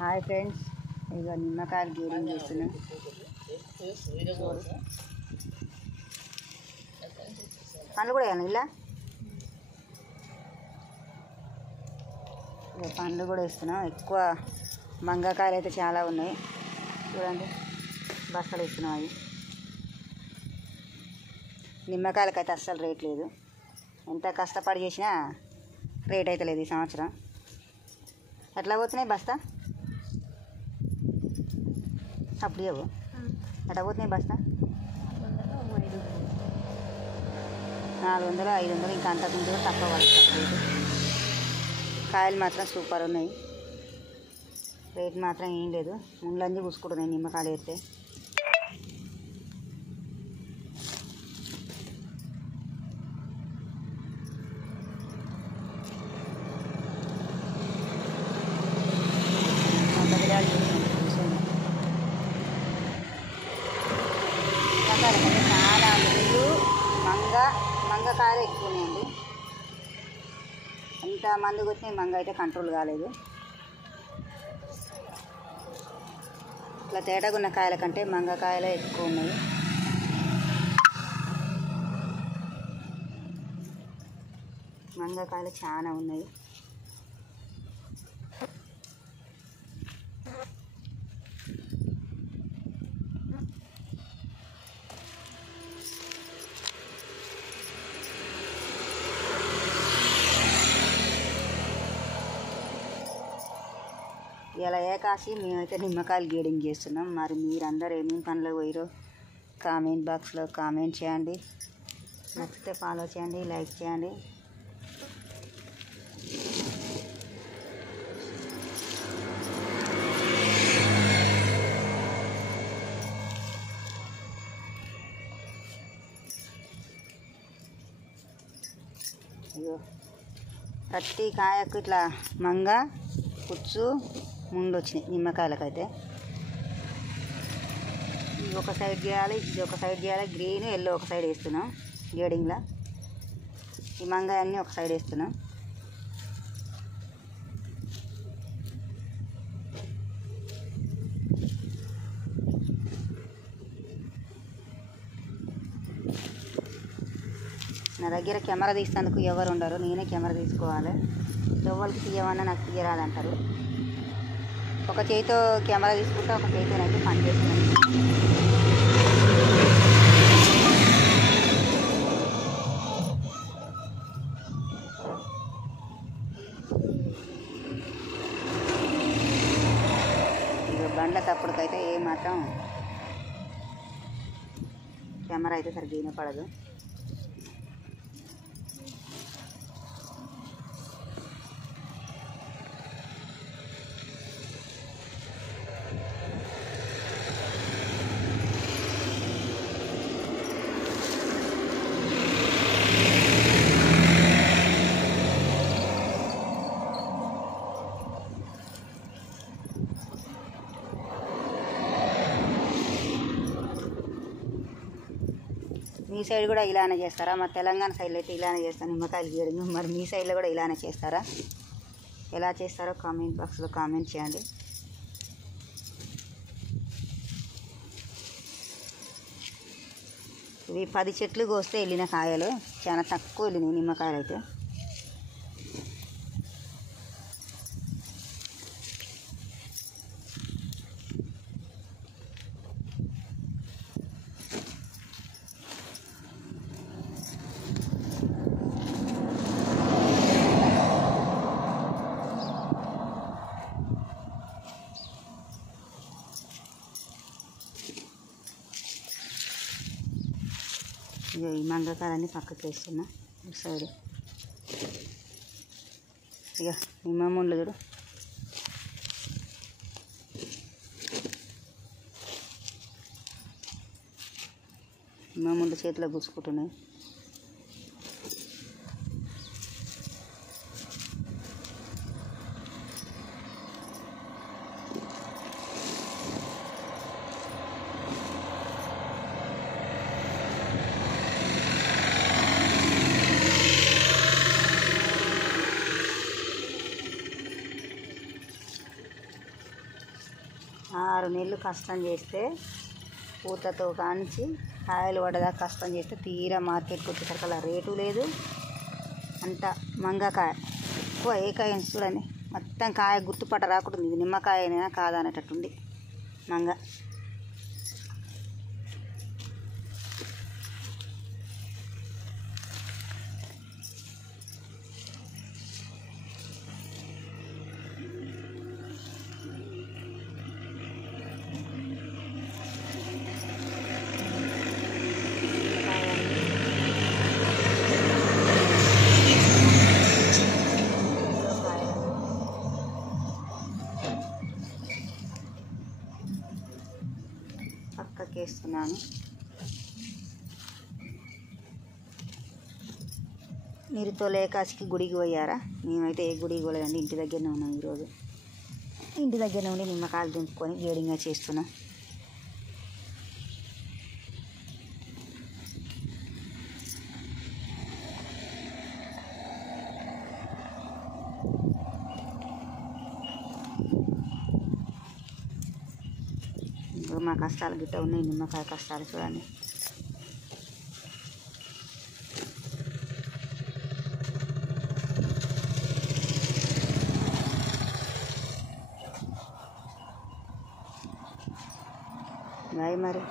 Hi friends, ఇక నిమ్మకాయలు gearing చేస్తున్నా. పండ్లు కూడా వేయాలి ఇలా. ఇక పండ్లు కూడా వేస్తున్నాం. ఎక్కువ మంగకాయలు అయితే చాలా ఉన్నాయి చూడండి, బస్తాలు వేస్తున్నాం. అవి నిమ్మకాయలకైతే అస్సలు రేట్ లేదు. ఎంత కష్టపడి చేసినా రేట్ అయితే లేదు ఈ సంవత్సరం. ఎట్లా పోతున్నాయి బస్తా? అప్పుడు ఇవ్వు. ఎట్లా పోతున్నాయి బస్తా? 400, 500, ఇంకా అంతకుముందు కూడా తక్కువ పడుతుంది. కాయలు మాత్రం సూపర్ ఉన్నాయి. రేట్ మాత్రం ఏం లేదు. ముండ్లంజి కూసుకుంటున్నాయి నిమ్మకాయలు అయితే. చాలా ముందు మంగకాయలు ఎక్కువ ఉన్నాయండి. ఎంత మందుకు వచ్చినాయి, మంగ అయితే కంట్రోల్ కాలేదు. ఇట్లా తేటగా ఉన్న కాయల కంటే మంగకాయలే ఎక్కువ ఉన్నాయి. మంగకాయలు చాలా ఉన్నాయి. ఇలా ఏకాశి మేమైతే నిమ్మకాయలు గేడింగ్ చేస్తున్నాం. మరి మీరందరూ ఏమేమి పనులు పోయారో కామెంట్ బాక్స్లో కామెంట్ చేయండి. నచ్చితే ఫాలో చేయండి, లైక్ చేయండి. అయ్యో, ప్రతి కాయకు ఇట్లా మంగ పుచ్చు ముందు వచ్చినాయి నిమ్మకాయలకైతే. ఇది ఒక సైడ్ చేయాలి, ఇది ఒక సైడ్ చేయాలి. గ్రీన్ ఎల్లో ఒక సైడ్ వేస్తున్నాం గేడింగ్లో. ఈ మంగ అన్నీ ఒక సైడ్ వేస్తున్నాం. నా దగ్గర కెమెరా తీసేందుకు ఎవరు ఉండరు, నేనే కెమెరా తీసుకోవాలి. ఎవరికి తీయమన్నా నాకు తీయరాదంటారు. ఒక చేతితో కెమెరా తీసుకుంటే ఒక చేతితోనైతే పని చేస్తున్నాను. ఇక బండ్ల తప్పుడుకైతే ఏ మాత్రం కెమెరా అయితే సరిగ్గా వినపడదు. మీ సైడ్ కూడా ఇలానే చేస్తారా? మా తెలంగాణ సైడ్లో అయితే ఇలానే చేస్తాను నిమ్మకాయలు గేడింగ్. మరి మీ సైడ్లో కూడా ఇలానే చేస్తారా? ఎలా చేస్తారో కామెంట్ బాక్స్లో కామెంట్ చేయండి. ఇవి 10 చెట్లు కోస్తే వెళ్ళిన కాయలు చాలా తక్కువ వెళ్ళినాయి నిమ్మకాయలు అయితే. ఇక ఈ మంగకాయలన్నీ పక్కకి వేస్తున్నా ఇటు సైడ్. ఇక నిమ్మ ముండ్లు చూడు, నిమ్మ ముండ్లు చేతిలో గుచ్చుకుంటున్నాయి. 6 నెలలు కష్టం చేస్తే పూతతో కాంచి కాయలు పడదా కష్టం చేస్తే తీరా మార్కెట్కి వచ్చేసరికి అలా రేటు లేదు. అంత మంగకాయ ఎక్కువ ఏ కాయ చూడండి, మొత్తం కాయ గుర్తుపట్ట రాకుండా ఇది నిమ్మకాయనైనా కాదా అనేటట్టుంది మంగ. పక్కకేస్తున్నాను. మీరు తొలేకాశికి గుడికి పోయారా? మేమైతే ఏ గుడికి పోలేదండి, ఇంటి దగ్గరనే ఉన్నాం. ఈరోజు ఇంటి దగ్గరనే ఉండి నిమ్మకాయలు దింపుకొని గేడింగా చేస్తున్నాం. మా కష్టాలు గిట్ట ఉన్నాయి, నిమ్మకాయ కష్టాలు చూడండి. బాయ్ మరి.